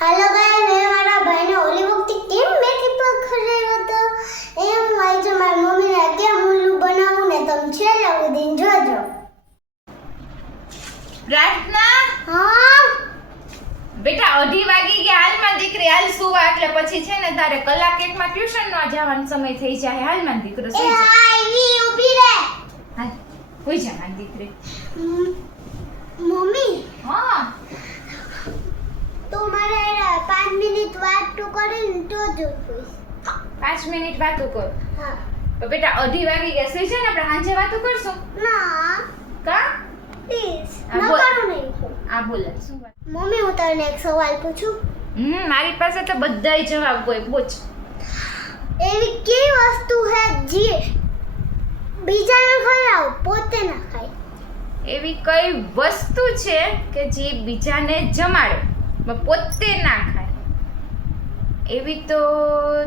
હાલો ભાઈ મેં મારા ભાઈને ઓલી વખતે કેમ મેથી ખરેલો હતો? એમ હોય છે મારી મમ્મીને કેમ ઉલ્લુ બનાવું ને તમે છેલ્લે દિન જોજો. પ્રાર્થના? હા. બેટા અઢી વાગી ગયા હાલમાં દીકરી હાલ સુવા એટલે પછી છે ને તારે કલાક એકમાં ટ્યુશનમાં જવાનો સમય થઈ જાય. હાલમાં દીકરો સુઈ જા આવી ઊભી રહે. હાલ સુઈ જા દીકરી મ- મમ્મી હા તું મારે એના પાંચ મિનિટ વાત કરીને તો જ પાંચ મિનિટ વાતો કર. હા. તો બેટા અઢી વાગી ગયા. સુઈ જા ને આપણે સાંજે વાતો કરશું. ના. કા? પ્લીઝ. ન કરો નહીં આ બોલ. શું વાત? મમ્મી હું તને એક સવાલ પૂછું? હમ મારી પાસે તો બધાય જવાબ હોય. પૂછ એવી કઈ વસ્તુ છે જે બીજાને ખવડાવ પોતે ના ખાય? એવી કઈ વસ્તુ છે કે જે બીજાને જમાડે પોતે ના ખાય? એવી તો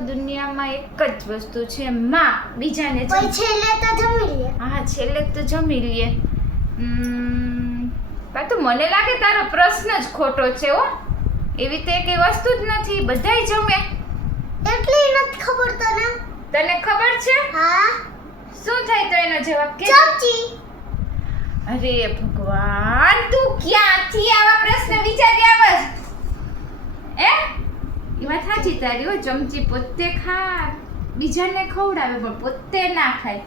દુનિયામાં એક જ વસ્તુ છે માં બીજાને છેલ્લે તો જમી લે. હા છેલ્લે તો જમી ઉમ, બા તો મને લાગે તારો પ્રશ્ન જ ખોટો છે હો. એવી તો કઈ વસ્તુ જ નથી બધાય જમે. એટલી નથી ખબર તને? તને ખબર છે? હા. શું થાય તો એનો જવાબ કે ચમચી. અરે ભગવાન તું ક્યાંથી આવા પ્રશ્ન વિચારી આવસ એ એ તારી હો ચમચી પોતે ખા બીજાને ખવડાવે પણ પોતે ના ખાય.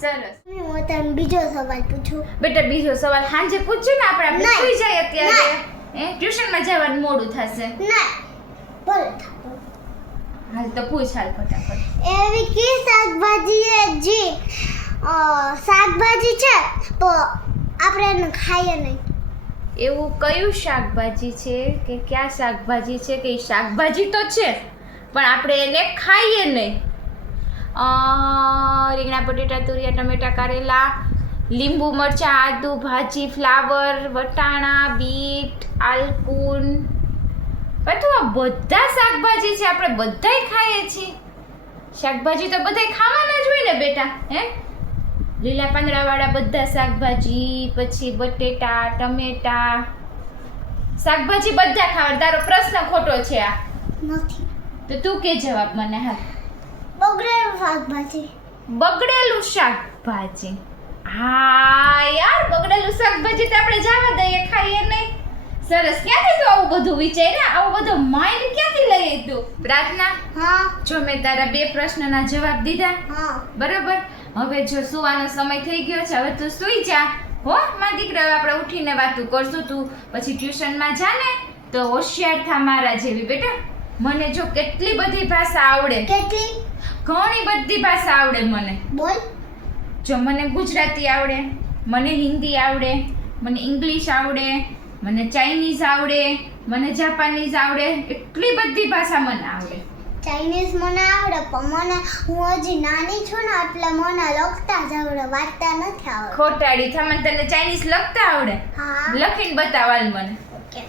સરસ. હું તને બીજો સવાલ પૂછું. બેટા બીજો સવાલ સાંજે પૂછજો ને આપણે આપણે સુઈ જાય અત્યારે. એ ટ્યુશનમાં જવાનું મોડું થશે. ના બોલ હાલ તો પૂછ હાલ ફટાફટ. એવી કી શાકભાજી એ જી શાકભાજી છે તો આપણે એને ખાઈએ નહીં. એવું કયું શાકભાજી છે કે ક્યાં શાકભાજી છે કે એ શાકભાજી તો છે, પણ આપણે એને ખાઈએ નહીં. રીંગણા, બટેટા, તુરિયા, ટમેટા, કારેલા, લીંબુ, મરચાં, આદુ, ભાજી, ફ્લાવર, વટાણા, બીટ આલકુન બધું બધા શાકભાજી છે, આપણે બધાય ખાઈએ છીએ. શાકભાજી તો બધાય ખાવાના જ હોય ને બેટા, હે? લીલા પાંદડાવાળા બધા શાકભાજી પછી બટેટા ટમેટા. શાકભાજી બધા ખાવા તારો પ્રશ્ન ખોટો છે આ. નથી. તો તું કે જવાબ મને હા? બગડેલું શાકભાજી. બગડેલું શાકભાજી? હા યાર બગડેલું શાકભાજી તો આપણે જવા દઈએ ખાઈએ નહીં. સરસ. ક્યાંથી તું આવું બધું વિચારે આવું બધું માઇન્ડ ક્યાંથી લઈ તું? પ્રાર્થના? હા. જો મેં તારા બે પ્રશ્નના જવાબ દીધા. હા. બરાબર? હવે જો સુવાનો સમય થઈ ગયો છે હવે તું સુઈ જા. હો મારા દીકરા આપણે ઉઠીને વાતું કરશું તું. પછી ટ્યુશનમાં જા ને. તો હોશિયાર થા મારા જેવી બેટા. મને જો કેટલી બધી ભાષા આવડે. કેટલી? ઘણી બધી ભાષા આવડે મને. બોલ. જો મને ગુજરાતી આવડે મને હિન્દી આવડે મને ઇંગ્લિશ આવડે મને ચાઇનીઝ આવડે મને જાપાનીઝ આવડે એટલી બધી ભાષા મને આવડે. ચાઇનીઝ મને આવડે પણ મને હું હજી નાની છું ને એટલે મને લખતા જ આવડે વાંચતા નથી આવડે. ખોટાડી થા મને તને ચાઇનીઝ લખતા આવડે? હા. લખીને બતાવાલ મને. ઓકે.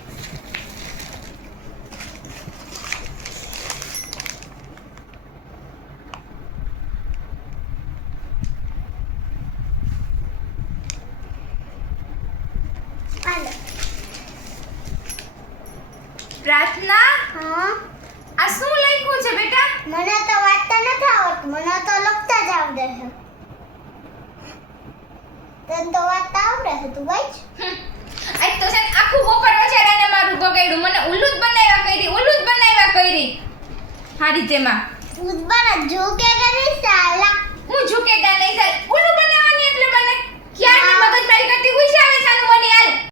પ્રાર્થના? હા. આ શું લખ્યું છે બેટા? મને તો વાંચતા નથી આવડતું. મને તો લખતા જ આવડે છે. તને તો વાંચતા આવડે છે તું વાંચ. આજ તો છે આખું બપોર વચારાને મારું બગાડ્યું. મને ઉલ્લુત બનાવ્યા કરી ઉલ્લુત બનાવ્યા કરી. હારી તેમાં. ઉદબાના ઝૂકેગા નહીં સાલા. હું ઝૂકેગા નહીં સાલા